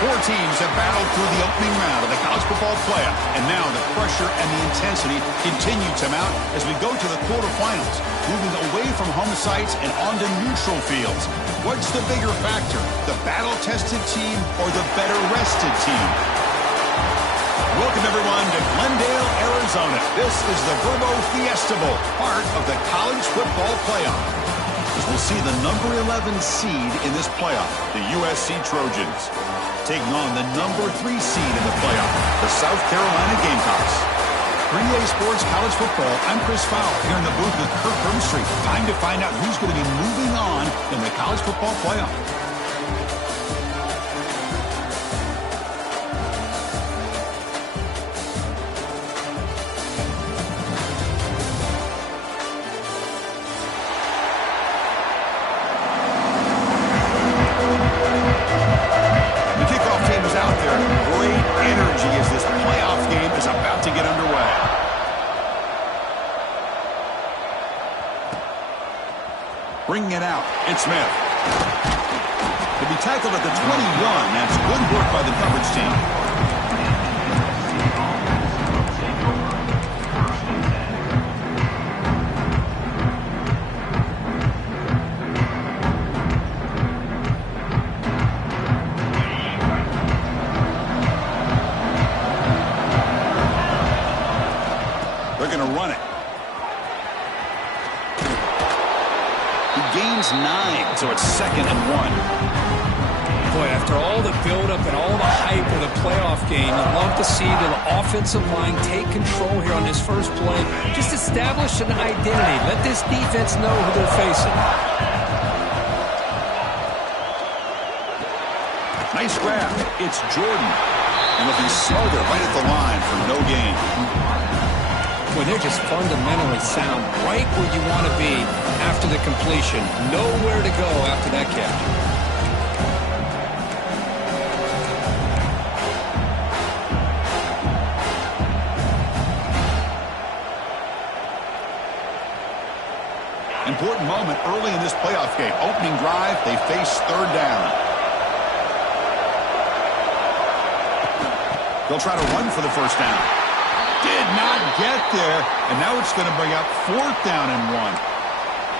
Four teams have battled through the opening round of the college football playoff, and now the pressure and the intensity continue to mount as we go to the quarterfinals, moving away from home sites and onto neutral fields. What's the bigger factor, the battle-tested team or the better-rested team? Welcome, everyone, to Glendale, Arizona. This is the Verbo Fiesta Bowl, part of the college football playoff. As we'll see the number 11 seed in this playoff, the USC Trojans, taking on the number 3 seed in the playoff, the South Carolina Gamecocks. 3A Sports College Football, I'm Chris Fowler here in the booth with Kirk Hermstreet. Time to find out who's going to be moving on in the college football playoff. Bringing it out, it's Smith. To be tackled at the 21, that's good work by the coverage team. They're going to run it. Gains 9, so it's 2nd and 1. Boy, after all the buildup and all the hype of the playoff game, I'd love to see the offensive line take control here on this first play. Just establish an identity. Let this defense know who they're facing. Nice grab. It's Jordan. And looking smarter right at the line for no gain. Well, they're just fundamentally sound, right where you want to be after the completion. Nowhere to go after that catch. Important moment early in this playoff game. Opening drive, they face 3rd down. They'll try to run for the first down. Did not get there, and now it's going to bring up 4th down and 1.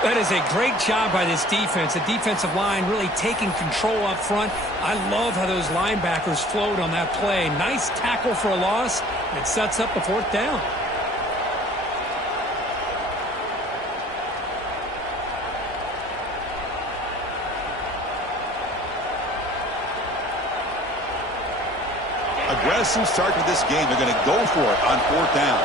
That is a great job by this defense. The defensive line really taking control up front. I love how those linebackers flowed on that play. Nice tackle for a loss, and it sets up the 4th down. Aggressive start to this game. They're going to go for it on 4th down.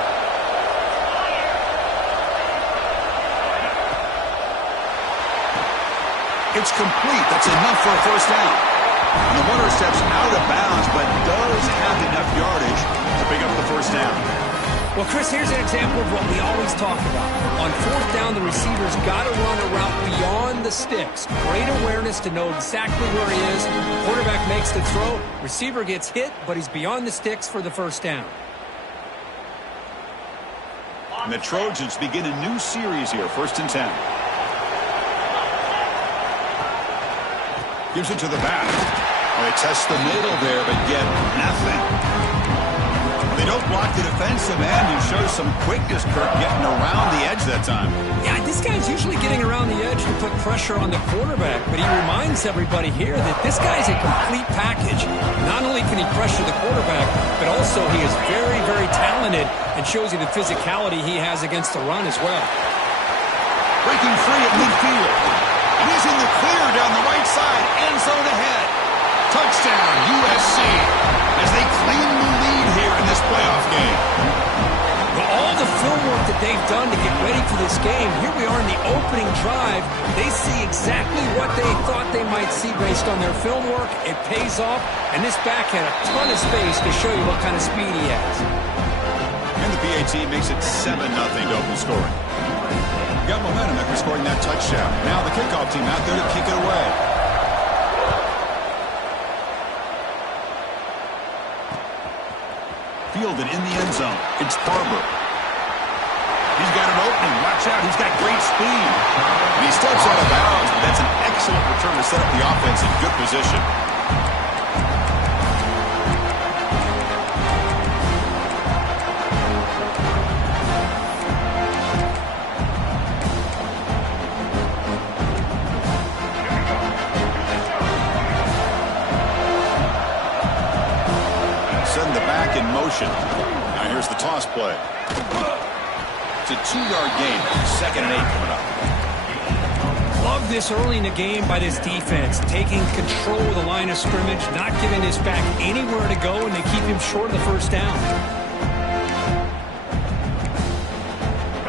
It's complete. That's enough for a first down. And the runner steps out of bounds, but does have enough yardage to pick up the first down. Well, Chris, here's an example of what we always talk about. On 4th down, the receiver's got to run a route beyond the sticks. Great awareness to know exactly where he is. Quarterback makes the throw. Receiver gets hit, but he's beyond the sticks for the first down. And the Trojans begin a new series here, 1st and 10. Gives it to the back. They test the middle there, but get nothing. They don't block the defensive end, who shows some quickness, Kirk, getting around the edge that time. Yeah, this guy's usually getting around the edge to put pressure on the quarterback, but he reminds everybody here that this guy's a complete package. Not only can he pressure the quarterback, but also he is very, very talented and shows you the physicality he has against the run as well. Breaking free at midfield. And he's in the clear down the right side, end zone ahead. Touchdown, USC, as they claim the lead here in this playoff game. Well, all the film work that they've done to get ready for this game, here we are in the opening drive. They see exactly what they thought they might see based on their film work. It pays off, and this back had a ton of space to show you what kind of speed he has. And the PAT makes it 7-0 to open scoring. Got momentum after scoring that touchdown. Now the kickoff team out there to kick it away. Fielded in the end zone. It's Barber. He's got an opening. Watch out. He's got great speed. And he steps out of bounds, but that's an excellent return to set up the offense in good position. motion. Now here's the toss play. It's a 2-yard gain. 2nd and 8 coming up. Love this early in the game by this defense, taking control of the line of scrimmage, not giving this back anywhere to go, and they keep him short of the first down.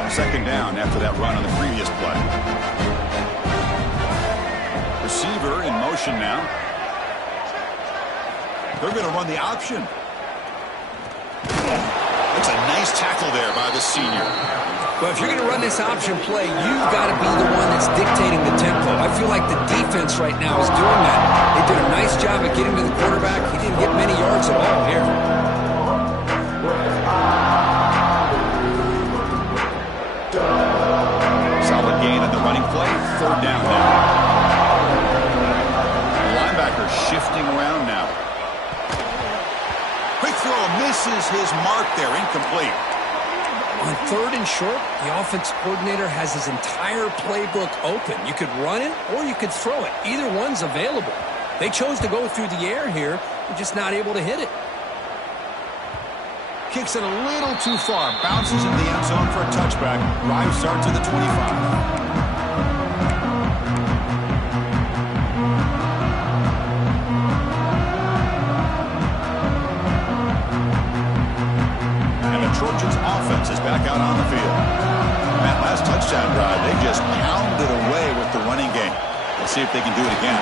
2nd down after that run on the previous play. Receiver in motion now. They're going to run the option. That's a nice tackle there by the senior. Well, if you're going to run this option play, you've got to be the one that's dictating the tempo. I feel like the defense right now is doing that. They did a nice job of getting to the quarterback. He didn't get many yards at all here. Solid gain on the running play. 3rd down now. The linebacker shifting around now. Quick throw misses his mark there. Incomplete. On 3rd and short, the offense coordinator has his entire playbook open. You could run it or you could throw it. Either one's available. They chose to go through the air here. They're just not able to hit it. Kicks it a little too far. Bounces into the end zone for a touchback. Drive starts at the 25. Trojans offense is back out on the field. And that last touchdown drive, they just pounded away with the running game. Let's see if they can do it again.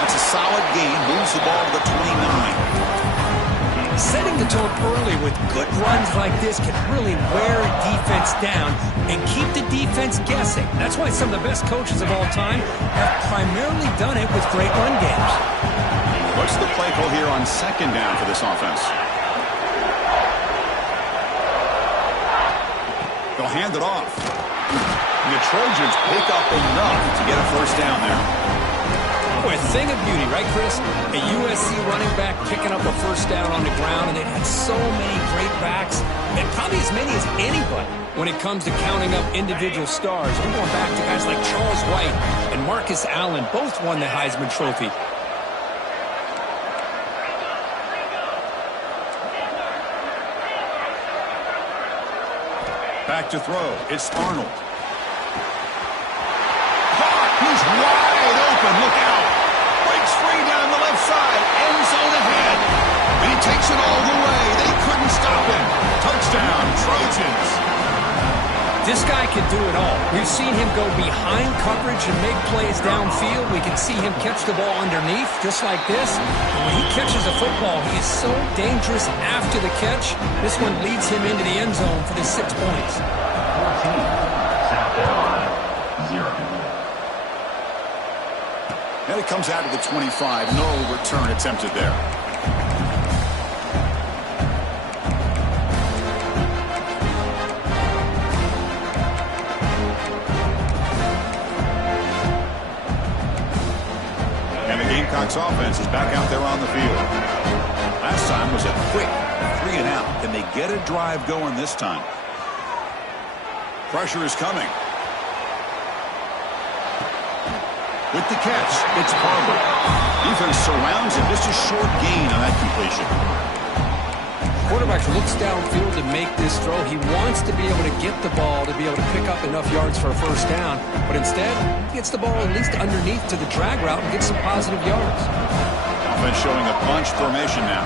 That's a solid gain. Moves the ball to the 29. Setting the tone early with good runs like this can really wear a defense down and keep the defense guessing. That's why some of the best coaches of all time have primarily done it with great run games. What's the play call here on 2nd down for this offense? They'll hand it off. The Trojans pick up enough to get a 1st down there. Boy, a thing of beauty, right, Chris? A USC running back picking up a 1st down on the ground, and they've had so many great backs, and probably as many as anybody when it comes to counting up individual stars. We're going back to guys like Charles Wright and Marcus Allen. Both won the Heisman Trophy. Back to throw. It's Arnold. He's wide open. Look out. Breaks free down the left side. End zone ahead. And he takes it all the way. They couldn't stop him. Touchdown, Trojans. This guy can do it all. We've seen him go behind coverage and make plays downfield. We can see him catch the ball underneath, just like this. And when he catches a football, he is so dangerous after the catch. This one leads him into the end zone for the 6 points. 14, South Carolina, 0. And it comes out to the 25. No return attempted there. Gamecocks offense is back out there on the field. Last time was a quick 3 and out. Can they get a drive going this time? Pressure is coming. With the catch, it's Barber. Defense surrounds him. Just a short gain on that completion. Quarterback looks downfield to make this throw. He wants to be able to get the ball to be able to pick up enough yards for a 1st down. But instead, he gets the ball at least underneath to the drag route and gets some positive yards. Offense showing a bunch formation now.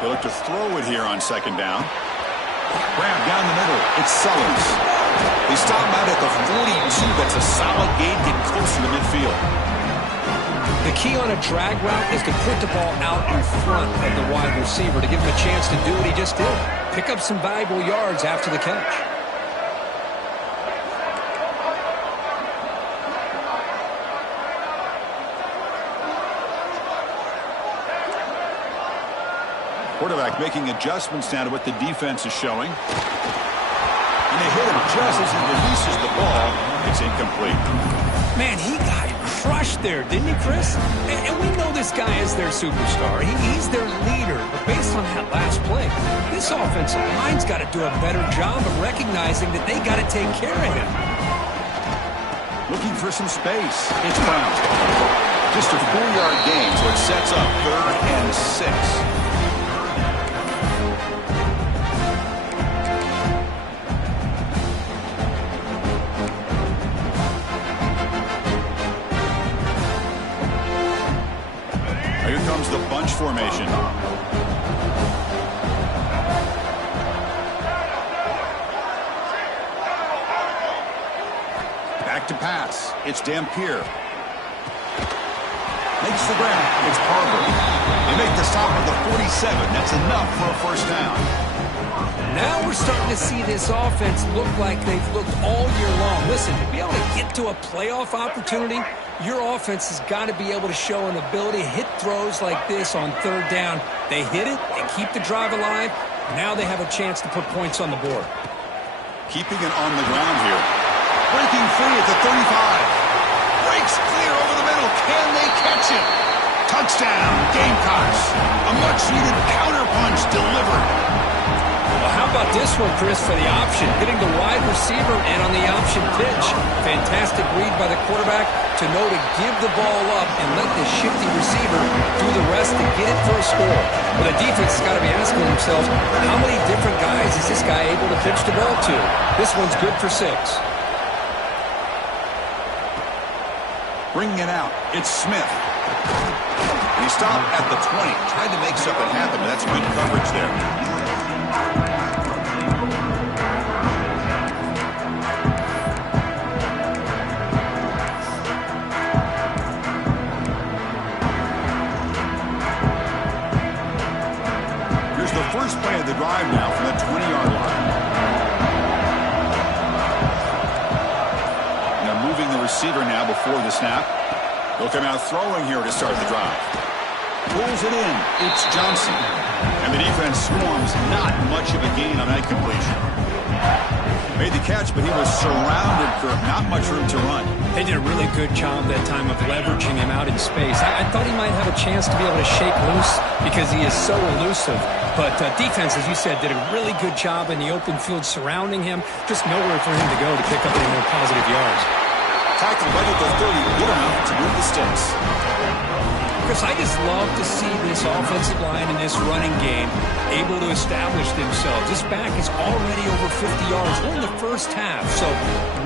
They look to throw it here on 2nd down. Grab down the middle. It's Sellers. They stop out at the 42. That's a solid gain, getting closer to midfield. The key on a drag route is to put the ball out in front of the wide receiver to give him a chance to do what he just did. Pick up some valuable yards after the catch. Quarterback making adjustments now to what the defense is showing. And they hit him just as he releases the ball. It's incomplete. Man, he got crushed there, didn't he, Chris? And we know this guy is their superstar. He's their leader. But based on that last play, this offensive line's got to do a better job of recognizing that they got to take care of him. Looking for some space. It's Brown. Just a 4-yard gain, so it sets up 3rd and 6. formation. Back to pass. It's Dampier. Makes the grab. It's Barber. They make the stop at the 47. That's enough for a first down. Now we're starting to see this offense look like they've looked all year long. Listen, to be able to get to a playoff opportunity, your offense has got to be able to show an ability to hit throws like this on third down. They hit it, they keep the drive alive. Now they have a chance to put points on the board. Keeping it on the ground here. Breaking free at the 35. Breaks clear over the middle. Can they catch it? Touchdown, Gamecocks. A much-needed counterpunch delivered. Well, how about this one, Chris, for the option? Hitting the wide receiver and on the option pitch. Fantastic read by the quarterback to know to give the ball up and let the shifty receiver do the rest to get it for a score. Well, the defense has got to be asking themselves, how many different guys is this guy able to pitch the ball to? This one's good for 6. Bringing it out, it's Smith. He stopped at the 20, tried to make something happen, but that's good coverage there. Here's the first play of the drive now from the 20-yard line. Now moving the receiver now before the snap. He'll come out throwing here to start the drive. Pulls it in. It's Johnson. And the defense swarms. Not much of a gain on that completion. Made the catch, but he was surrounded for not much room to run. They did a really good job that time of leveraging him out in space. I thought he might have a chance to be able to shake loose because he is so elusive. But defense, as you said, did a really good job in the open field surrounding him. Just nowhere for him to go to pick up any more positive yards. Tackled right at the 30, good enough to move the sticks. Chris, I just love to see this offensive line in this running game able to establish themselves. This back is already over 50 yards. We're in the first half, so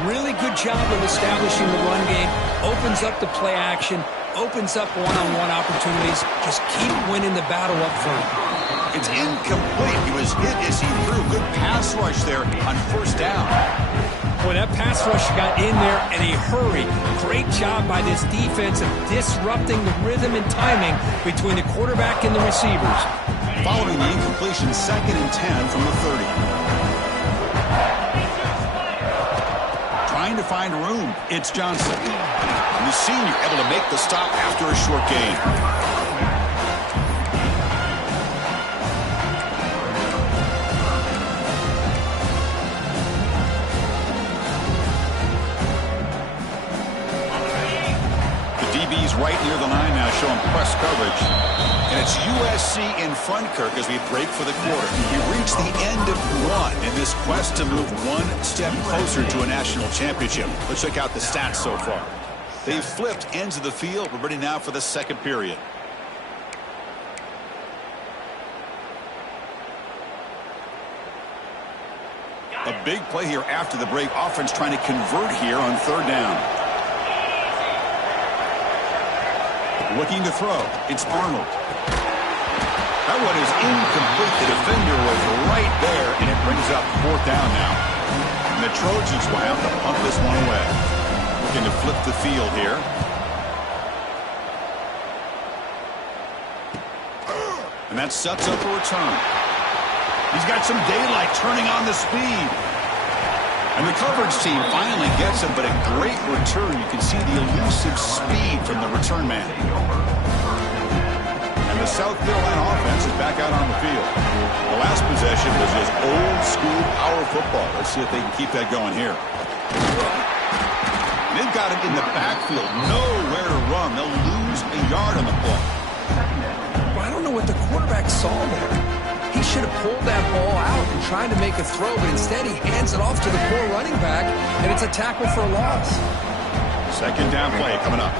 really good job of establishing the run game. Opens up the play action, opens up one-on-one opportunities. Just keep winning the battle up front. It's incomplete. He was hit as he threw. Good pass rush there on first down. Boy, that pass rush got in there in a hurry. Great job by this defense of disrupting the rhythm and timing between the quarterback and the receivers. Following the incompletion, 2nd and 10 from the 30. Trying to find room. It's Johnson. And the senior able to make the stop after a short gain. Right near the line now, showing press coverage. And it's USC in front, Kirk, as we break for the quarter. We reach the end of one in this quest to move one step closer to a national championship. Let's check out the stats so far. They've flipped ends of the field. We're ready now for the second period. A big play here after the break. Offense trying to convert here on third down. Looking to throw. It's Arnold. That one is incomplete. The defender was right there, and it brings up fourth down now. And the Trojans will have to punt this one away. Looking to flip the field here. And that sets up a return. He's got some daylight turning on the speed. And the coverage team finally gets him, but a great return. You can see the elusive speed from the return man. And the South Carolina offense is back out on the field. The last possession was just old school power football. Let's see if they can keep that going here. They've got it in the backfield. Nowhere to run. They'll lose a yard on the play. Well, I don't know what the quarterback saw there. He should have pulled that ball out and tried to make a throw, but instead he hands it off to the poor running back, and it's a tackle for a loss. Second down play coming up.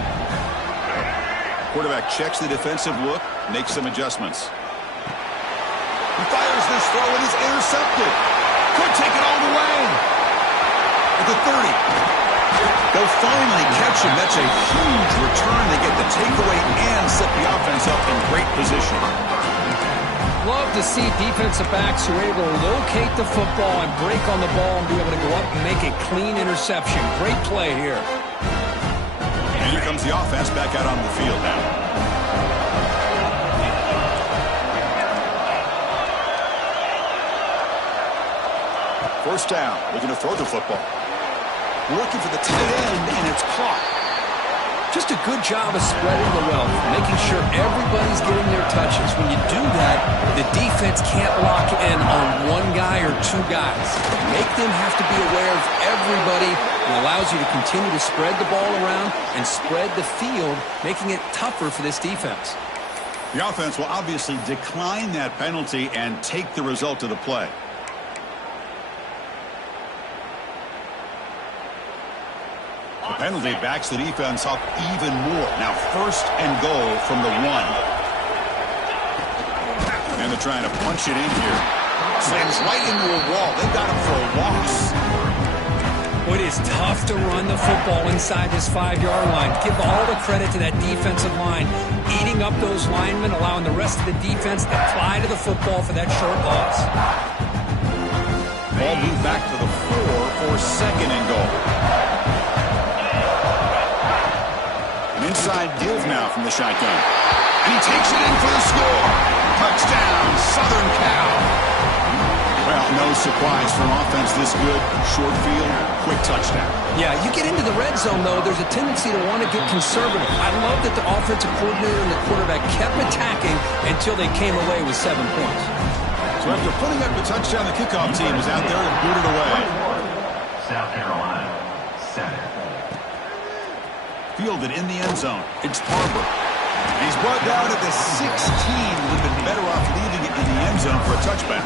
Quarterback checks the defensive look, makes some adjustments. He fires this throw, and it's intercepted. Could take it all the way. At the 30. They'll finally catch him. That's a huge return. They get the takeaway and set the offense up in great position. Love to see defensive backs who are able to locate the football and break on the ball and be able to go up and make a clean interception. Great play here. And here comes the offense back out onto the field now. First down, looking to throw the football. Looking for the tight end, and it's caught. Just a good job of spreading the wealth, making sure everybody's getting their touches. When you do that, the defense can't lock in on one guy or two guys. Make them have to be aware of everybody. It allows you to continue to spread the ball around and spread the field, making it tougher for this defense. The offense will obviously decline that penalty and take the result of the play. The penalty backs the defense up even more. Now first and goal from the 1. And they're trying to punch it in here. Slams right into a wall. They got him for a loss. It is tough to run the football inside this 5-yard line. Give all the credit to that defensive line. Eating up those linemen, allowing the rest of the defense to fly to the football for that short loss. Ball moved back to the 4 for second and goal. Inside deals now from the shotgun. And he takes it in for the score. Touchdown, Southern Cal. Well, no surprise for an offense this good. Short field, quick touchdown. Yeah, you get into the red zone, though, there's a tendency to want to get conservative. I love that the offensive coordinator and the quarterback kept attacking until they came away with 7 points. So after putting up the touchdown, the kickoff team is out there and boot it away. South Carolina, 7. Fielded in the end zone. It's Barber. And he's brought down at the 16. Would have been better off leaving it in the end zone for a touchback.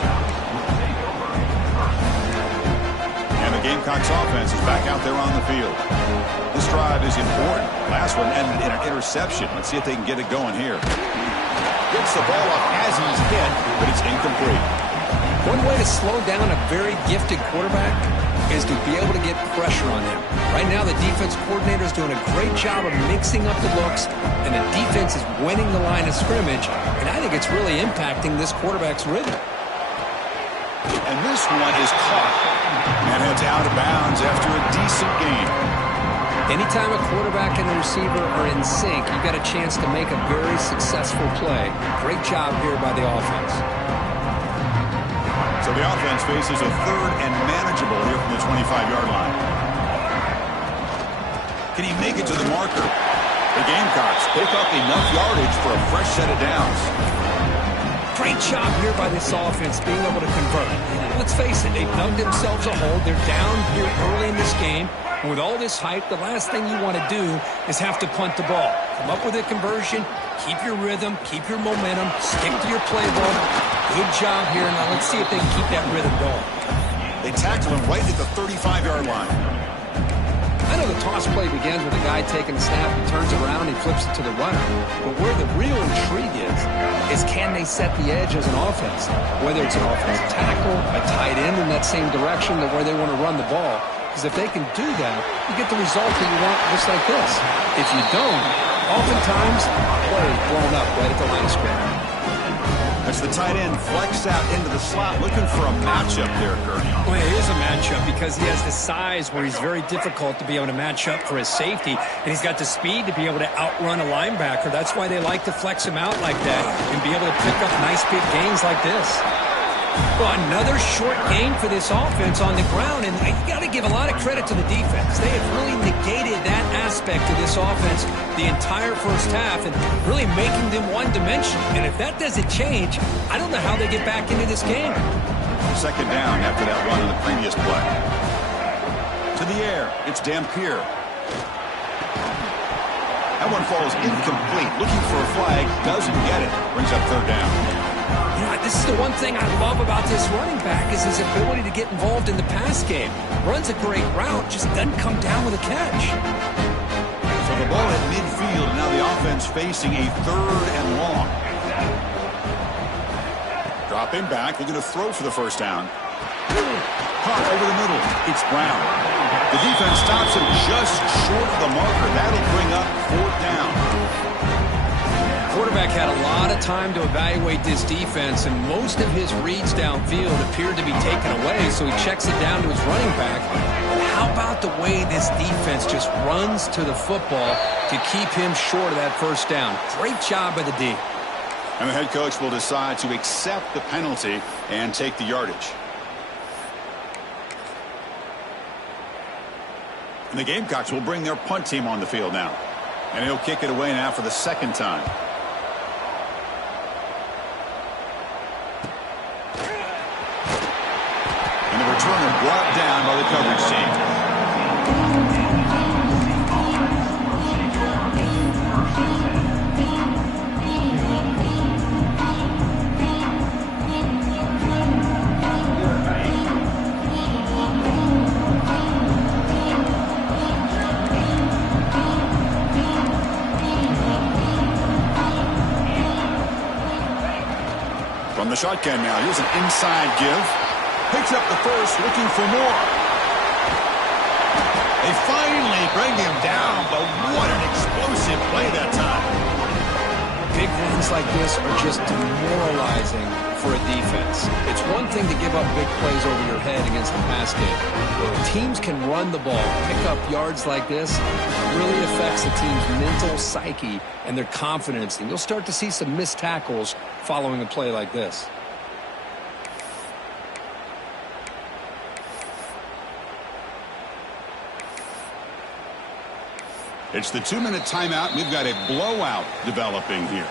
And the Gamecocks offense is back out there on the field. This drive is important. Last one ended in an interception. Let's see if they can get it going here. Gets the ball up as he's hit, but it's incomplete. One way to slow down a very gifted quarterback is to be able to get pressure on him. Right now, the defense coordinator is doing a great job of mixing up the looks, and the defense is winning the line of scrimmage, and I think it's really impacting this quarterback's rhythm. And this one is caught. And heads out of bounds after a decent game. Anytime a quarterback and a receiver are in sync, you've got a chance to make a very successful play. Great job here by the offense. So the offense faces a third and manageable here from the 25-yard line. Can he make it to the marker? The Gamecocks pick up enough yardage for a fresh set of downs. Great job here by this offense being able to convert. Let's face it, they've dug themselves a hole. They're down here early in this game. And with all this hype, the last thing you want to do is have to punt the ball. Come up with a conversion, keep your rhythm, keep your momentum, stick to your playbook. Good job here. Now let's see if they can keep that rhythm going. They tackle him right at the 35-yard line. I know the toss play begins with a guy taking a snap, he turns around, he flips it to the runner. But where the real intrigue is can they set the edge as an offense? Whether it's an offensive tackle, a tight end in that same direction to where they want to run the ball. Because if they can do that, you get the result that you want just like this. If you don't, oftentimes, play blown up right at the line of scrimmage. As the tight end flex out into the slot, looking for a matchup there, Kurt. Well, it is a matchup because he has the size where he's very difficult to be able to match up for his safety, and he's got the speed to be able to outrun a linebacker. That's why they like to flex him out like that and be able to pick up nice big gains like this. Well, another short gain for this offense on the ground, and you got to give a lot of credit to the defense. They have really negated that aspect of this offense the entire first half and really making them one-dimensional. And if that doesn't change, I don't know how they get back into this game. Second down after that run in the previous play. To the air, it's Dampier. That one falls incomplete. Looking for a flag, doesn't get it. Brings up third down. You know, this is the one thing I love about this running back is his ability to get involved in the pass game. Runs a great route, just doesn't come down with a catch. So the ball at midfield, and now the offense facing a third and long. Dropping back, looking to throw for the first down. Caught over the middle. It's Brown. The defense stops him just short of the marker. That'll bring up 4th down. Quarterback had a lot of time to evaluate this defense, and most of his reads downfield appeared to be taken away, so he checks it down to his running back. But how about the way this defense just runs to the football to keep him short of that 1st down? Great job by the D. And the head coach will decide to accept the penalty and take the yardage. And the Gamecocks will bring their punt team on the field now. And he'll kick it away now for the 2nd time. And the returner brought down by the coverage team. From the shotgun now, here's an inside give. Picks up the first, looking for more. They finally bring him down, but what an explosive play that time. Big runs like this are just demoralizing for a defense. It's one thing to give up big plays over your head against the pass game. But when teams can run the ball, pick up yards like this, it really affects the team's mental psyche and their confidence. And you'll start to see some missed tackles following a play like this. It's the 2-minute timeout. We've got a blowout developing here.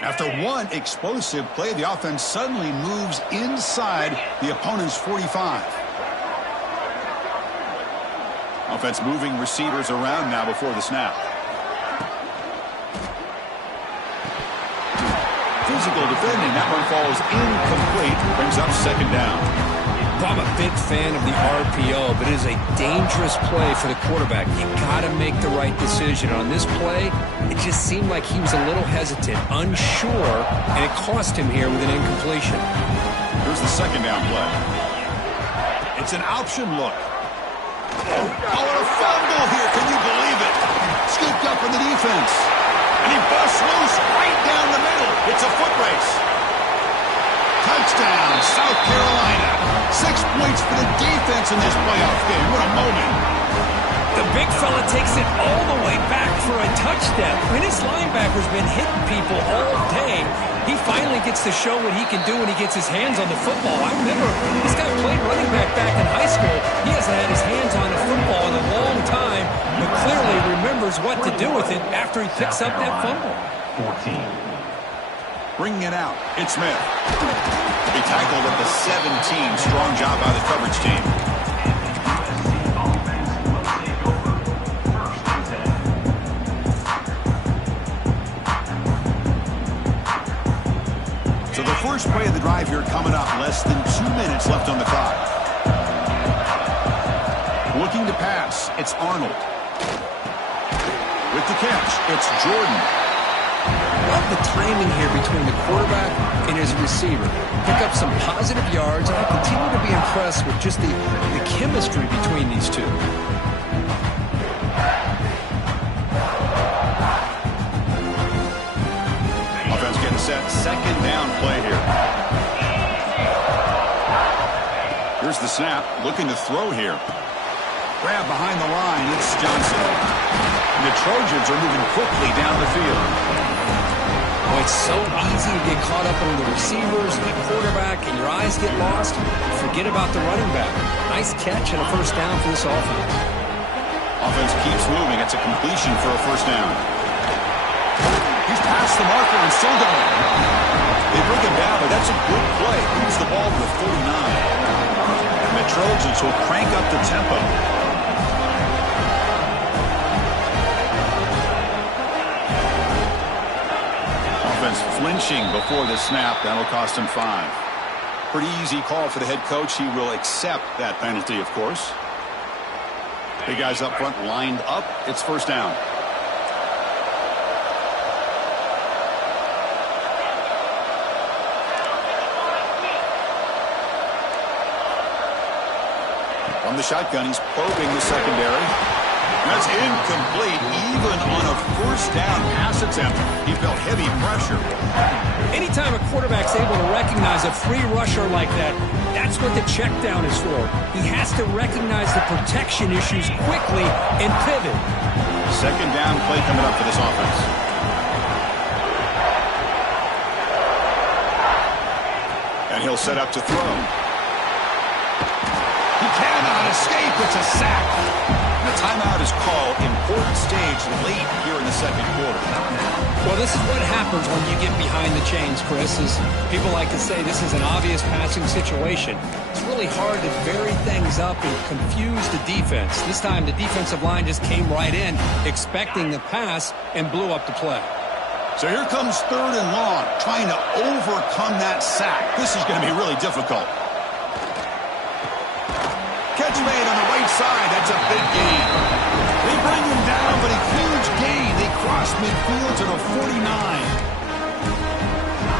After one explosive play, the offense suddenly moves inside the opponent's 45. Offense moving receivers around now before the snap. Physical defending. That one falls incomplete. Brings up 2nd down. Well, I'm a big fan of the RPO, but it is a dangerous play for the quarterback. You got to make the right decision. On this play, it just seemed like he was a little hesitant, unsure, and it cost him here with an incompletion. Here's the 2nd down play. It's an option look. Oh, and a fumble here. Can you believe it? Scooped up in the defense. And he busts loose right down the middle. It's a foot race. Touchdown, South Carolina. 6 points for the defense in this playoff game. What a moment. The big fella takes it all the way back for a touchdown. I mean, his linebacker's been hitting people all day. He finally gets to show what he can do when he gets his hands on the football. I remember this guy played running back in high school. He hasn't had his hands on a football in a long time, but clearly remembers what to do with it after he picks up that fumble. 14. Bringing it out. It's Smith. He tackled at the 17. Strong job by the coverage team. So the first play of the drive here coming up. Less than 2 minutes left on the clock. Looking to pass. It's Arnold. With the catch, it's Jordan. Love the timing here between the quarterback and his receiver. Pick up some positive yards, and I continue to be impressed with just the chemistry between these two. Offense getting set. 2nd down play here. Here's the snap. Looking to throw here. Grab behind the line. It's Johnson. And the Trojans are moving quickly down the field. Well, it's so easy to get caught up on the receivers and the quarterback, and your eyes get lost. Forget about the running back. Nice catch and a 1st down for this offense. Offense keeps moving. It's a completion for a 1st down. He's past the marker and still going. They bring him down, but that's a good play. Moves the ball to the 49. And the Trojans will crank up the tempo. Flinching before the snap. That'll cost him 5. Pretty easy call for the head coach. He will accept that penalty, of course. Big guys up front lined up. It's 1st down. From the shotgun, he's probing the secondary. That's incomplete. Even on a first down pass attempt, he felt heavy pressure. Anytime a quarterback's able to recognize a free rusher like that, that's what the check down is for. He has to recognize the protection issues quickly and pivot. Second down play coming up for this offense. And he'll set up to throw. He cannot escape. It's a sack. The timeout is called. Important stage late here in the second quarter. Well, this is what happens when you get behind the chains, Chris. Is people like to say this is an obvious passing situation. It's really hard to vary things up and confuse the defense. This time the defensive line just came right in, expecting the pass, and blew up the play. So here comes third and long, trying to overcome that sack. This is going to be really difficult. Catch made on the right side. That's a big gain. They bring him down, but a huge gain. They cross midfield to the 49.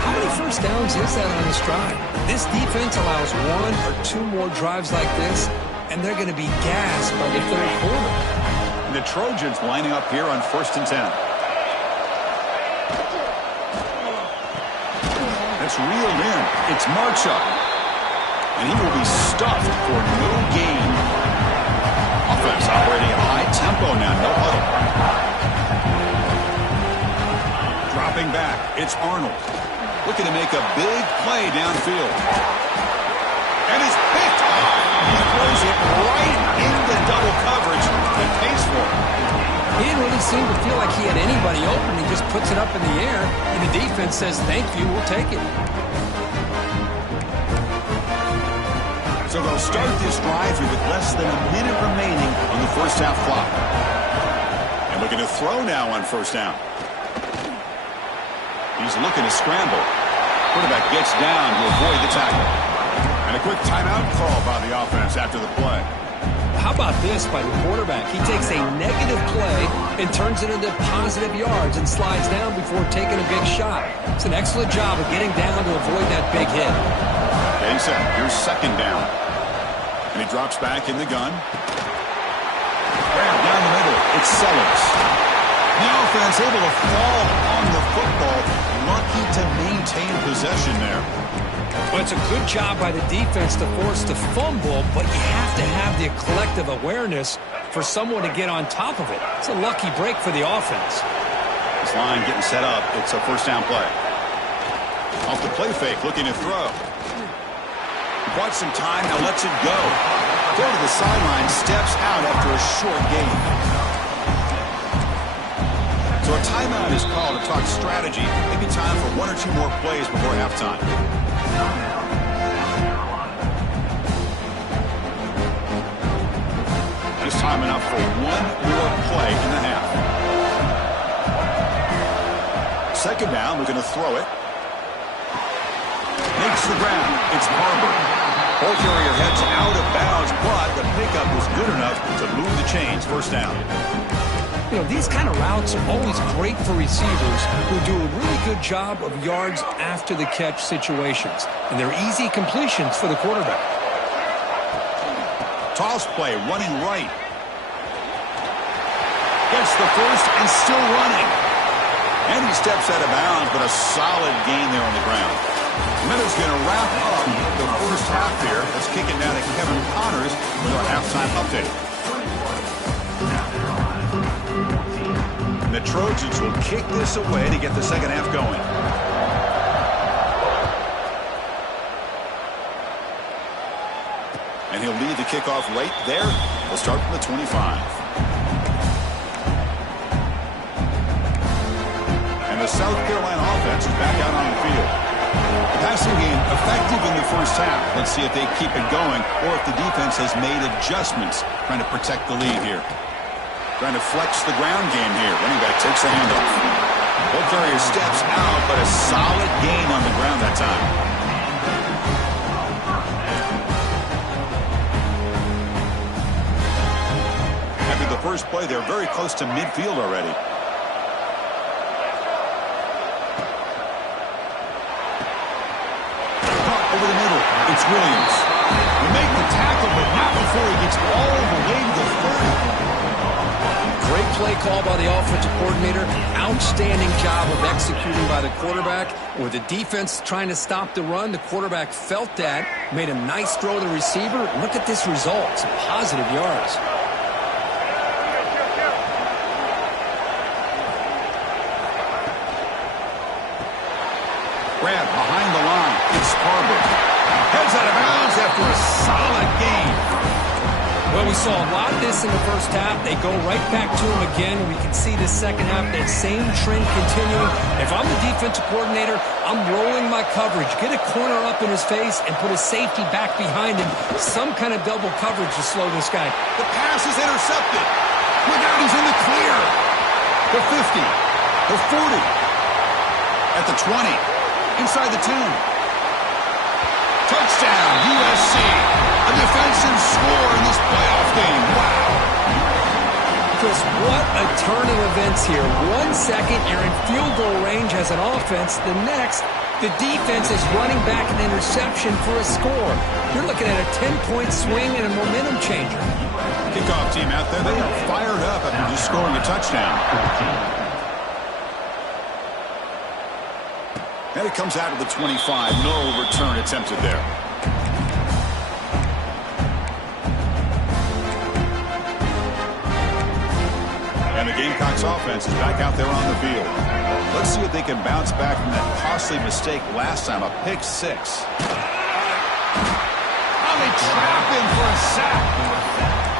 How many first downs is that on this drive? This defense allows one or two more drives like this, and they're going to be gassed by the third quarter. The Trojans lining up here on 1st and 10. That's reeled in. It's Marchuk. And he will be stuffed for no gain. Offense operating at high tempo now, no huddle. Dropping back, it's Arnold. Looking to make a big play downfield. And it's picked off. He throws it right into double coverage and pays for it. He didn't really seem to feel like he had anybody open. He just puts it up in the air, and the defense says, thank you, we'll take it. So they'll start this drive here with less than a minute remaining on the first half clock. And looking to throw now on first down. He's looking to scramble. Quarterback gets down to avoid the tackle. And a quick timeout call by the offense after the play. How about this by the quarterback? He takes a negative play and turns it into positive yards and slides down before taking a big shot. It's an excellent job of getting down to avoid that big hit. Getting set. Here's second down. And he drops back in the gun. Grab down the middle. It's Sellers. The offense able to fall on the football. Lucky to maintain possession there. Well, it's a good job by the defense to force the fumble, but you have to have the collective awareness for someone to get on top of it. It's a lucky break for the offense. This line getting set up. It's a first down play. Off the play fake, looking to throw. Bought some time, now lets it go. Go to the sideline, steps out after a short gain. So a timeout is called to talk strategy. Maybe time for one or two more plays before halftime. Just time enough for one more play in the half. Second down, we're going to throw it. Makes the ground. It's Barber. Ball carrier heads out of bounds, but the pickup was good enough to move the chains. First down. You know, these kind of routes are always great for receivers who do a really good job of yards after the catch situations. And they're easy completions for the quarterback. Toss play, running right. Gets the first and still running. And he steps out of bounds, but a solid gain there on the ground. Meadows going to wrap up the first half here. Let's kick it down to Kevin Connors with our halftime update. And the Trojans will kick this away to get the second half going. And he'll lead the kickoff right there. We'll start from the 25. And the South Carolina offense is back out on the field. The passing game effective in the first half. Let's see if they keep it going or if the defense has made adjustments trying to protect the lead here. Trying to flex the ground game here. Running back takes the handoff. Ball carrier steps out, but a solid gain on the ground that time. After the first play, they're very close to midfield already. Over the middle, it's Williams. He make the tackle, but not before he gets play call by the offensive coordinator. Outstanding job of executing by the quarterback. With the defense trying to stop the run, the quarterback felt that, made a nice throw to the receiver. Look at this result. Some positive yards. Grab behind the line. It's Harbor. Heads out of bounds after a solid gain. Well, we saw a lot of this in the first half. They go right back to him again. We can see the second half, that same trend continuing. If I'm the defensive coordinator, I'm rolling my coverage. Get a corner up in his face and put a safety back behind him. Some kind of double coverage to slow this guy. The pass is intercepted. Look out, he's in the clear. The 50. The 40. At the 20. Inside the 10. Touchdown, USC. A defensive score in this playoff game. Wow. Chris, what a turn of events here. 1 second, you're in field goal range as an offense. The next, the defense is running back an interception for a score. You're looking at a 10-point swing and a momentum changer. Kickoff team out there, they are fired up after just scoring a touchdown. And it comes out of the 25. No return attempted there. And the Gamecocks offense is back out there on the field. Let's see if they can bounce back from that costly mistake last time, a pick six. Oh, they trap him for a sack.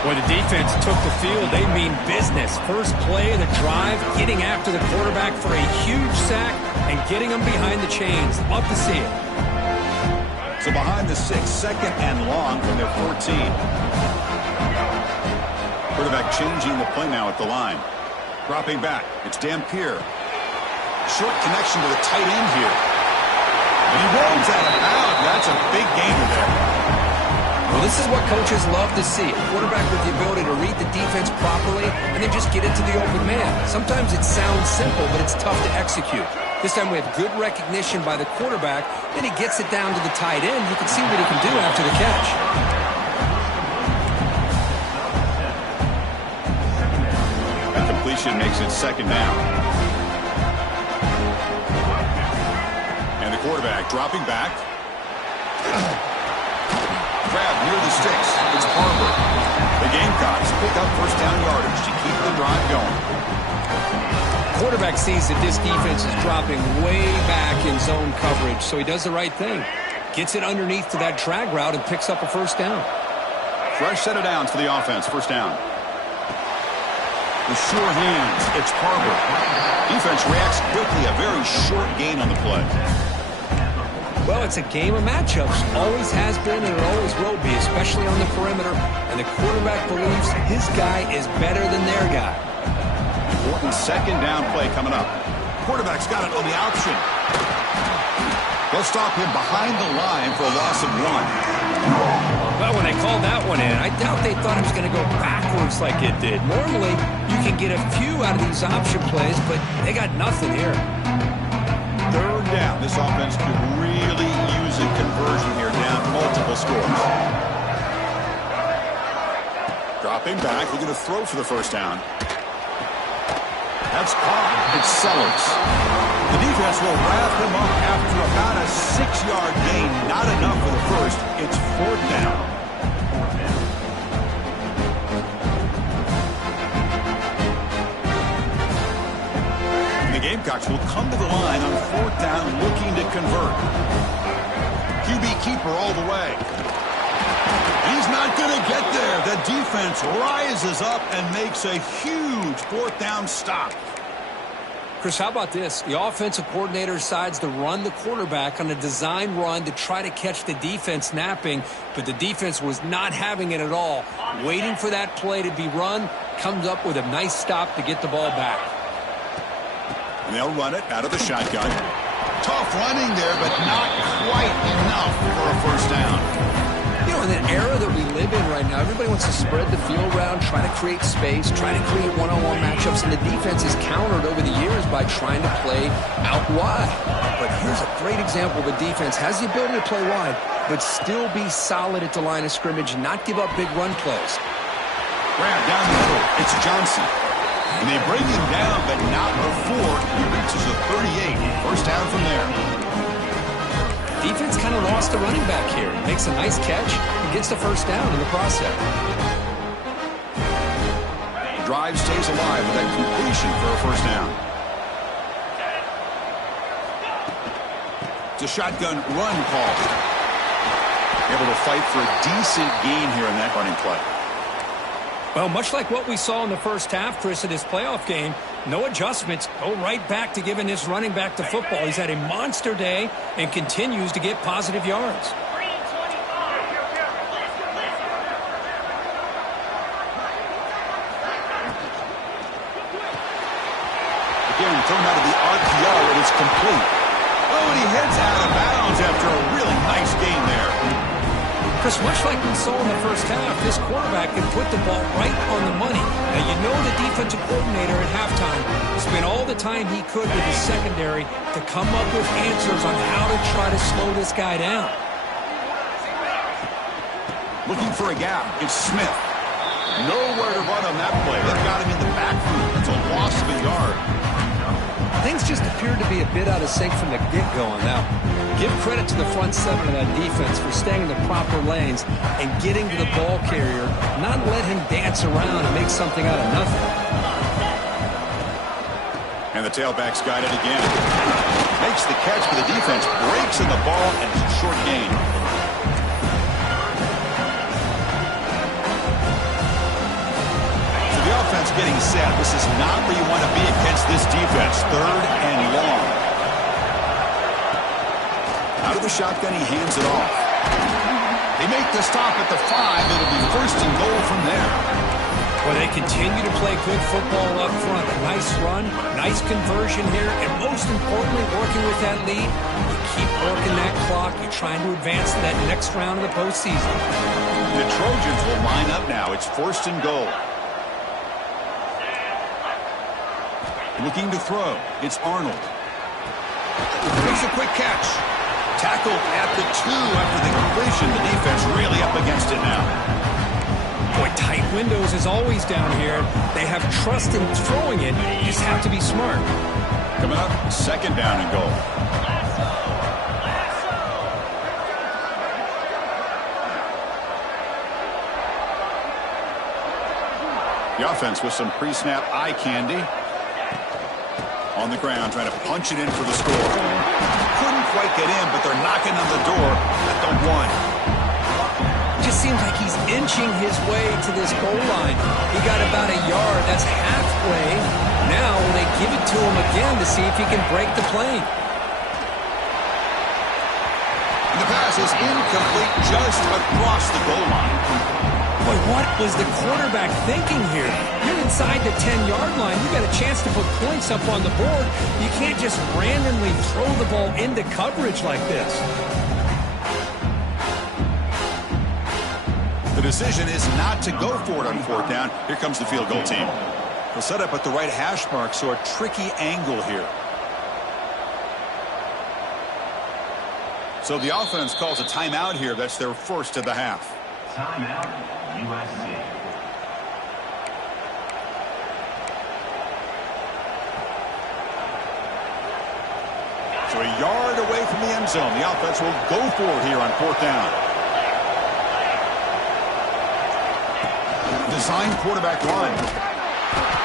Well, the defense took the field. They mean business. First play of the drive, getting after the quarterback for a huge sack and getting him behind the chains. Love to see it. So behind the 6, second and long from their 14. Quarterback changing the play now at the line. Dropping back. It's Dampier. Short connection to the tight end here. And he rolls out of bounds. That's a big gainer there. Well, this is what coaches love to see. A quarterback with the ability to read the defense properly and then just get it to the open man. Sometimes it sounds simple, but it's tough to execute. This time we have good recognition by the quarterback. Then he gets it down to the tight end. You can see what he can do after the catch. That completion makes it second down. And the quarterback dropping back. Grab near the sticks. It's Harbor. The Gamecocks pick up first down yardage to keep the drive going. Quarterback sees that this defense is dropping way back in zone coverage, so he does the right thing. Gets it underneath to that drag route and picks up a first down. Fresh set of downs for the offense. First down. With sure hands, it's Harbor. Defense reacts quickly. A very short gain on the play. Well, it's a game of matchups. Always has been and it always will be, especially on the perimeter. And the quarterback believes his guy is better than their guy. Important second down play coming up. Quarterback's got it on the option. They'll stop him behind the line for a loss of 1. Well, when they called that one in, I doubt they thought it was going to go backwards like it did. Normally, you can get a few out of these option plays, but they got nothing here. Third down. This offense could really use a conversion here, down multiple scores. Dropping back, looking to throw for the first down. That's caught. It's Sellers. The defense will wrap him up after about a 6-yard gain. Not enough for the first. It's fourth down. The Gamecocks will come to the line on fourth down looking to convert. QB keeper all the way. He's not going to get there. The defense rises up and makes a huge fourth down stop. Chris, how about this? The offensive coordinator decides to run the quarterback on a design run to try to catch the defense napping, but the defense was not having it at all. Waiting for that play to be run, comes up with a nice stop to get the ball back. And they'll run it out of the shotgun. Tough running there, but not quite enough for a first down. You know, in the era that we live in right now, everybody wants to spread the field around, try to create space, try to create one-on-one matchups, and the defense is countered over the years by trying to play out wide. But here's a great example of a defense has the ability to play wide, but still be solid at the line of scrimmage, not give up big run plays. Grab down the middle. It's Johnson. And they bring him down, but not before he reaches a 38. First down from there. Defense kind of lost the running back here. Makes a nice catch and gets the first down in the process. Drive stays alive with that completion for a first down. It's a shotgun run call. Able to fight for a decent gain here in that running play. Well, much like what we saw in the first half, Chris, of this playoff game, no adjustments. Go right back to giving this running back the football. He's had a monster day and continues to get positive yards. Again, thrown out of the RPO, and it's complete. Oh, and he heads out of bounds after a really nice gain there. Chris, much like we saw in the first half, this quarterback can put the ball right on the money. Now, you know the defensive coordinator at halftime spent all the time he could with his secondary to come up with answers on how to try to slow this guy down. Looking for a gap. It's Smith. Nowhere to run on that play. They've got him in the backfield. It's a loss of a yard. Things just appeared to be a bit out of sync from the get-go on that one. Give credit to the front seven of that defense for staying in the proper lanes and getting to the ball carrier, not let him dance around and make something out of nothing. And the tailback's got it again. Makes the catch, but the defense breaks in the ball, and it's a short gain. So the offense getting set. This is not where you want to be against this defense. Third and long. Out of the shotgun, he hands it off. They make the stop at the 5. It'll be first and goal from there. Well, they continue to play good football up front. A nice run, nice conversion here, and most importantly, working with that lead, you keep working that clock. You're trying to advance to that next round of the postseason. The Trojans will line up now. It's first and goal. Looking to throw. It's Arnold. Makes a quick catch. Tackled at the 2 after the completion. The defense really up against it now. Boy, tight windows is always down here. They have trust in throwing it. You just have to be smart. Coming up, second down and goal. The offense with some pre-snap eye candy. On the ground, trying to punch it in for the score. Couldn't quite get in, but they're knocking on the door at the 1. Just seems like he's inching his way to this goal line. He got about a yard. That's halfway. Now they give it to him again to see if he can break the plane. And the pass is incomplete just across the goal line. Boy, what was the quarterback thinking here? You're inside the 10-yard line. You got a chance to put points up on the board. You can't just randomly throw the ball into coverage like this. The decision is not to go for it on fourth down. Here comes the field goal team. They'll set up at the right hash mark, so a tricky angle here. So the offense calls a timeout here. That's their first of the half. Timeout, USC. So a yard away from the end zone. The offense will go for it here on fourth down. Design quarterback run.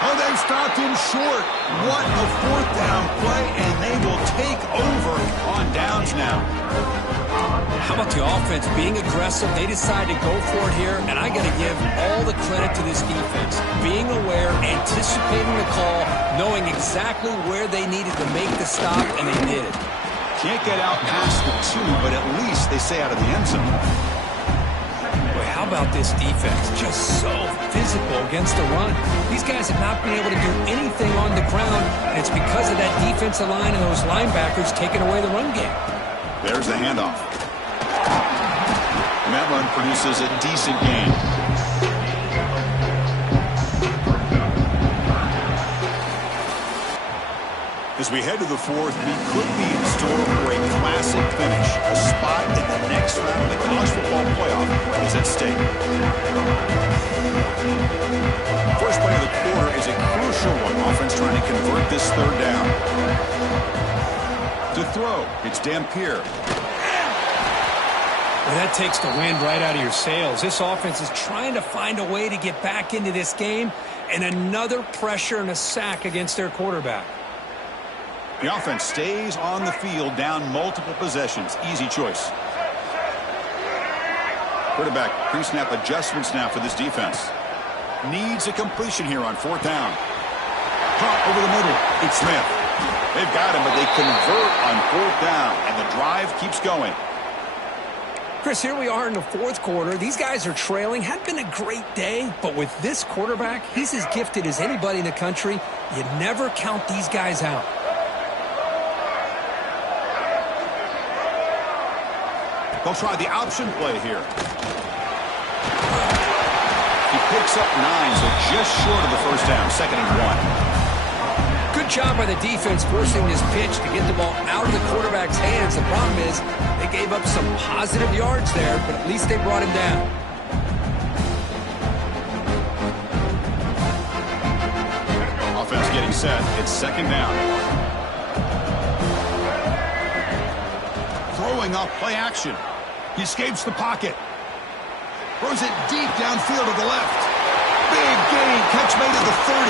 Oh, they've stopped him short. What a fourth down play, and they will take over on downs now. How about the offense being aggressive? They decide to go for it here, and I got to give all the credit to this defense. Being aware, anticipating the call, knowing exactly where they needed to make the stop, and they did it. Can't get out past the 2, but at least they stay out of the end zone. Boy, how about this defense? Just so physical against the run. These guys have not been able to do anything on the ground, and it's because of that defensive line and those linebackers taking away the run game. There's the handoff. And that run produces a decent gain. As we head to the fourth, we could be in store for a classic finish. A spot in the next round of the college football playoff is at stake. First play of the quarter is a crucial one. Offense trying to convert this third down. To throw, it's Dampier. Well, that takes the wind right out of your sails. This offense is trying to find a way to get back into this game, and another pressure and a sack against their quarterback. The offense stays on the field, down multiple possessions. Easy choice. Quarterback pre-snap adjustments now for this defense. Needs a completion here on fourth down. Caught over the middle. It's Smith. They've got him, but they convert on fourth down, and the drive keeps going. Chris, here we are in the fourth quarter. These guys are trailing. Had been a great day, but with this quarterback, he's as gifted as anybody in the country. You never count these guys out. They'll try the option play here. He picks up 9, so just short of the first down, 2nd and 1. Good job by the defense forcing this pitch to get the ball out of the quarterback's hands. The problem is they gave up some positive yards there, but at least they brought him down. Offense getting set. It's 2nd down. Throwing off play action. He escapes the pocket. Throws it deep downfield to the left. Big gain. Catch made at the 30.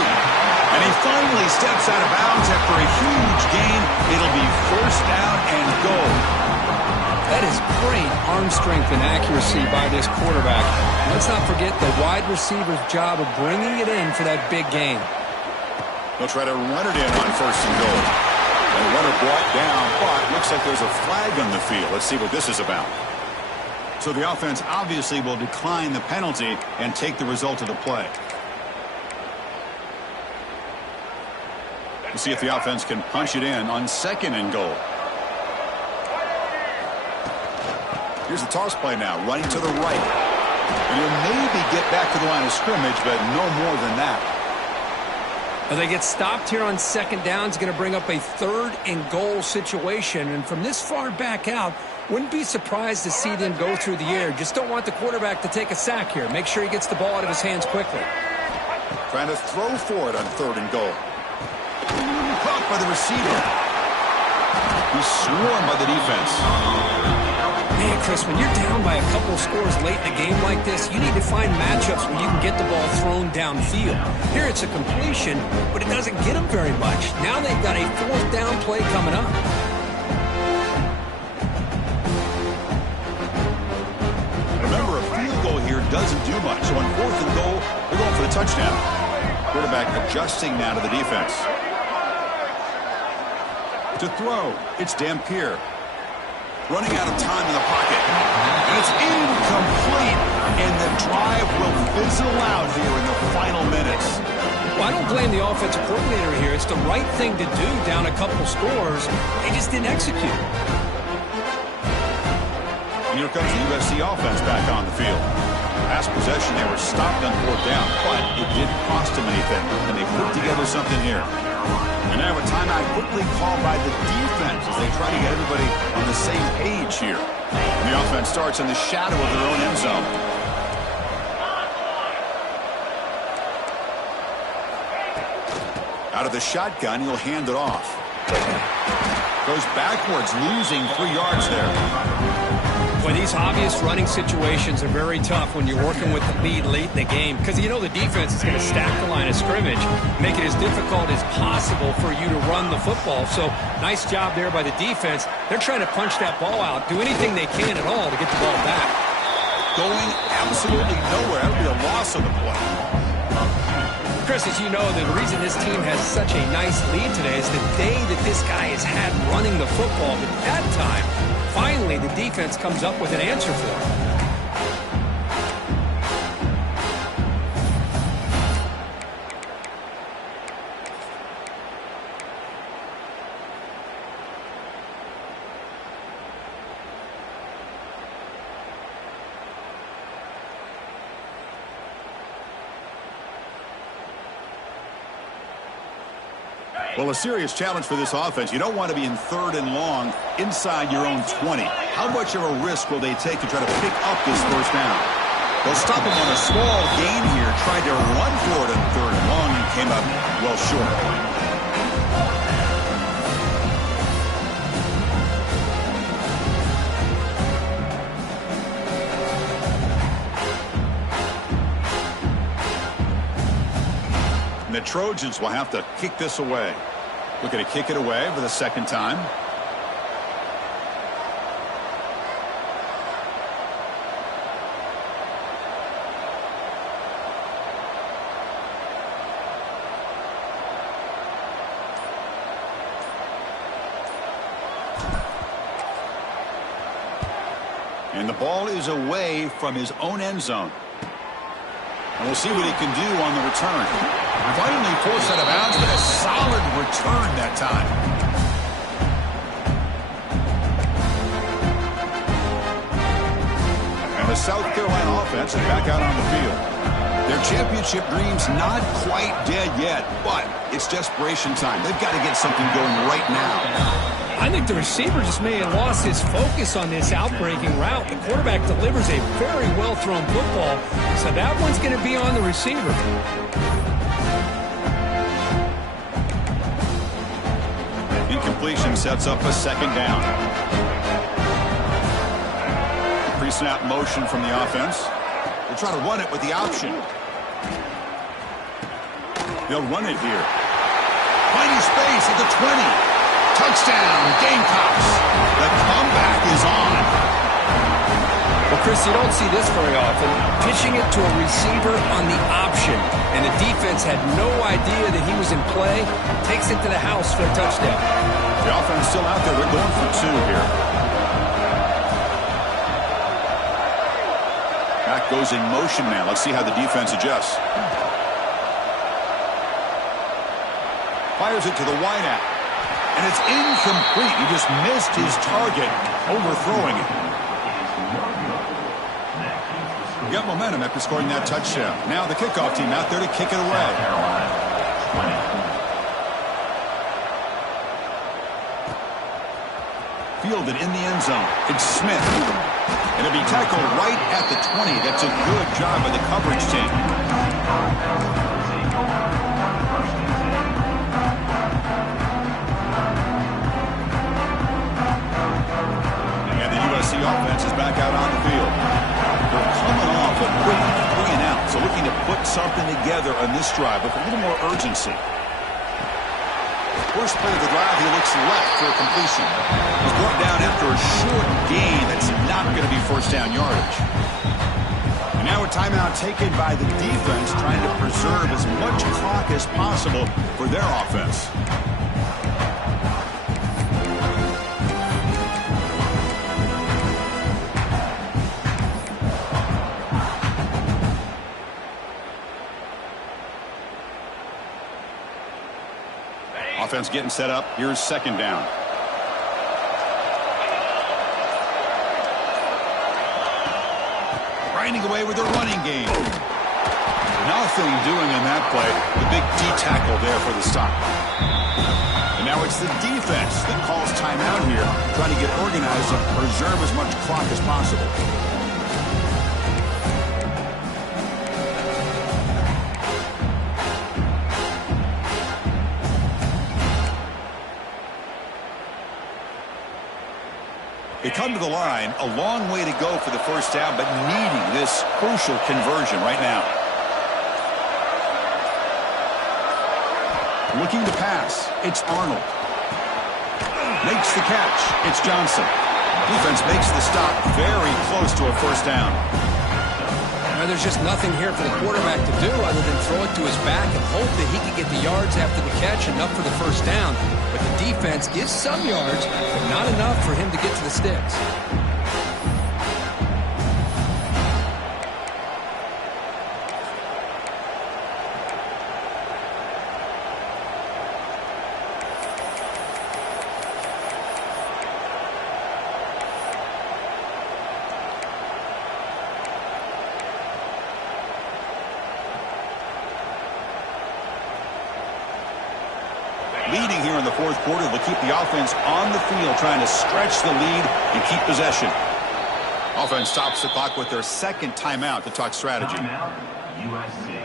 And he finally steps out of bounds after a huge gain. It'll be 1st down and goal. That is great arm strength and accuracy by this quarterback. Let's not forget the wide receiver's job of bringing it in for that big gain. They'll try to run it in on 1st and goal. And runner brought down, but looks like there's a flag on the field. Let's see what this is about. So the offense obviously will decline the penalty and take the result of the play. We'll see if the offense can punch it in on 2nd and goal. Here's the toss play now, running to the right. And he'll maybe get back to the line of scrimmage, but no more than that. Well, they get stopped here on 2nd down. It's going to bring up a 3rd and goal situation. And from this far back out, wouldn't be surprised to see them go through the air. Just don't want the quarterback to take a sack here. Make sure he gets the ball out of his hands quickly. Trying to throw for it on 3rd and goal. Caught by the receiver. He's swarmed by the defense. Man, Chris, when you're down by a couple scores late in a game like this, you need to find matchups where you can get the ball thrown downfield. Here it's a completion, but it doesn't get them very much. Now they've got a 4th down play coming up. Remember, a field goal here doesn't do much. So on 4th and goal, they're going for the touchdown. Quarterback adjusting now to the defense. To throw, it's Dampier. Running out of time in the pocket. And it's incomplete. And the drive will fizzle out here in the final minutes. Well, I don't blame the offensive coordinator here. It's the right thing to do down a couple scores. They just didn't execute. And here comes the USC offense back on the field. Last possession, they were stopped on 4th down, but it didn't cost them anything. And they put together something here. And now a timeout quickly called by the defense as they try to get everybody on the same page here. And the offense starts in the shadow of their own end zone. Out of the shotgun, he'll hand it off. Goes backwards, losing 3 yards there. Boy, these obvious running situations are very tough when you're working with the lead late in the game because you know the defense is going to stack the line of scrimmage, make it as difficult as possible for you to run the football. So nice job there by the defense. They're trying to punch that ball out, do anything they can at all to get the ball back. Going absolutely nowhere. That would be a loss of the play. Chris, as you know, the reason this team has such a nice lead today is the day that this guy has had running the football. But at that time, finally, the defense comes up with an answer for him. Well, a serious challenge for this offense. You don't want to be in 3rd and long inside your own 20. How much of a risk will they take to try to pick up this first down? They'll stop him on a small gain here. Tried to run for it in 3rd and long and came up well short. The Trojans will have to kick this away. Looking to kick it away for the 2nd time. And the ball is away from his own end zone. And we'll see what he can do on the return. Finally forced out of bounds, but a solid return that time. And the South Carolina offense is back out on the field. Their championship dreams not quite dead yet, but it's desperation time. They've got to get something going right now. I think the receiver just may have lost his focus on this outbreaking route. The quarterback delivers a very well-thrown football, so that one's going to be on the receiver. Incompletion sets up a 2nd down. Pre-snap motion from the offense. They'll try to run it with the option. They'll run it here. Finding space at the 20. Touchdown, Gamecocks. The comeback is on. Well, Chris, you don't see this very often. Pitching it to a receiver on the option, and the defense had no idea that he was in play. Takes it to the house for a touchdown. The offense still out there. They're going for 2 here. Back goes in motion now. Let's see how the defense adjusts. Fires it to the wideout. And it's incomplete. He just missed his target, overthrowing it. Got momentum after scoring that touchdown. Now the kickoff team out there to kick it away. Fielded in the end zone. It's Smith. And it'll be tackled right at the 20. That's a good job by the coverage team. USC offense is back out on the field. They're coming off a quick 3-and-out, so looking to put something together on this drive with a little more urgency. First play of the drive, he looks left for a completion. He's brought down after a short gain. That's not going to be first down yardage. And now a timeout taken by the defense, trying to preserve as much clock as possible for their offense. Offense getting set up. Here's 2nd down. Grinding away with their running game. Nothing doing in that play. The big D tackle there for the stop. And now it's the defense that calls timeout here, trying to get organized and preserve as much clock as possible. They come to the line, a long way to go for the first down, but needing this crucial conversion right now. Looking to pass, it's Arnold. Makes the catch, it's Johnson. Defense makes the stop very close to a first down. Now, there's just nothing here for the quarterback to do other than throw it to his back and hope that he can get the yards after the catch, enough for the first down. But the defense gives some yards, but not enough for him to get to the sticks. leading here in the fourth quarter. They'll keep the offense on the field, trying to stretch the lead and keep possession. Offense stops the clock with their second timeout to talk strategy. Timeout, USC.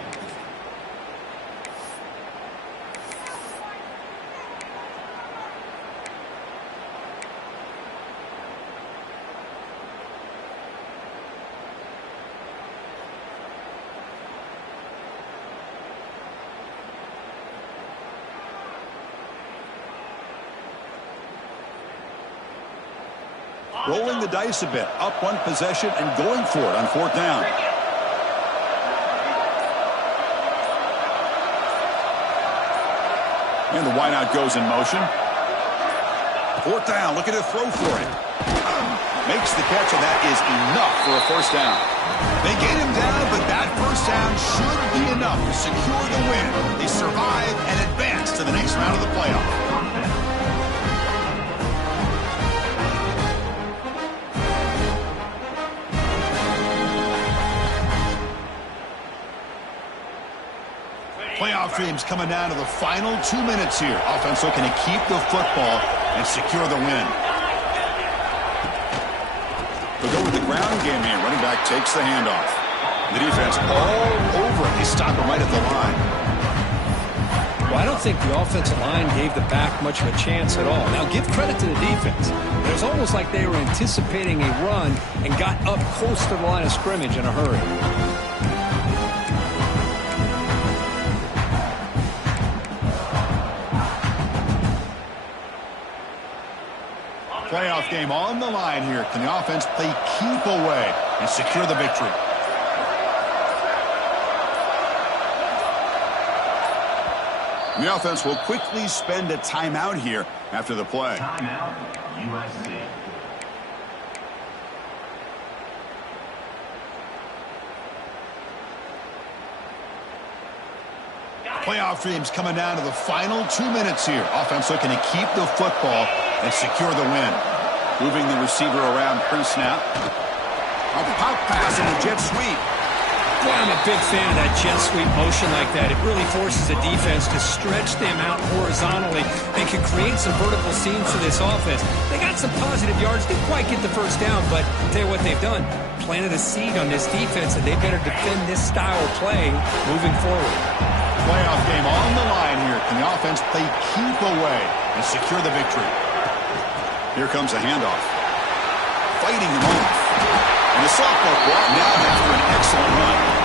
Rolling the dice a bit, up one possession and going for it on fourth down. And the wideout goes in motion. Fourth down, looking to throw for it. Makes the catch, and that is enough for a first down. They get him down, but that first down should be enough to secure the win. They survive and advance to the next round of the playoff. Playoff dreams coming down to the final 2 minutes here. Offense looking to keep the football and secure the win. They'll go with the ground game here. Running back takes the handoff. The defense all over it. They stop him right at the line. Well, I don't think the offensive line gave the back much of a chance at all. Now, give credit to the defense. It was almost like they were anticipating a run and got up close to the line of scrimmage in a hurry. Playoff game on the line here. Can the offense play keep away and secure the victory? And the offense will quickly spend a timeout here after the play. Timeout, USC. Playoff dreams coming down to the final 2 minutes here. Offense looking to keep the football and secure the win. Moving the receiver around pre-snap. A pop pass and a jet sweep. Boy, I'm a big fan of that jet sweep motion like that. It really forces the defense to stretch them out horizontally and can create some vertical seams for this offense. They got some positive yards. Didn't quite get the first down, but I'll tell you what they've done. Planted a seed on this defense, and they better defend this style of play moving forward. Playoff game on the line here. Can the offense play keep away and secure the victory? Here comes a handoff. Fighting him off. And the sophomore brought down after an excellent run.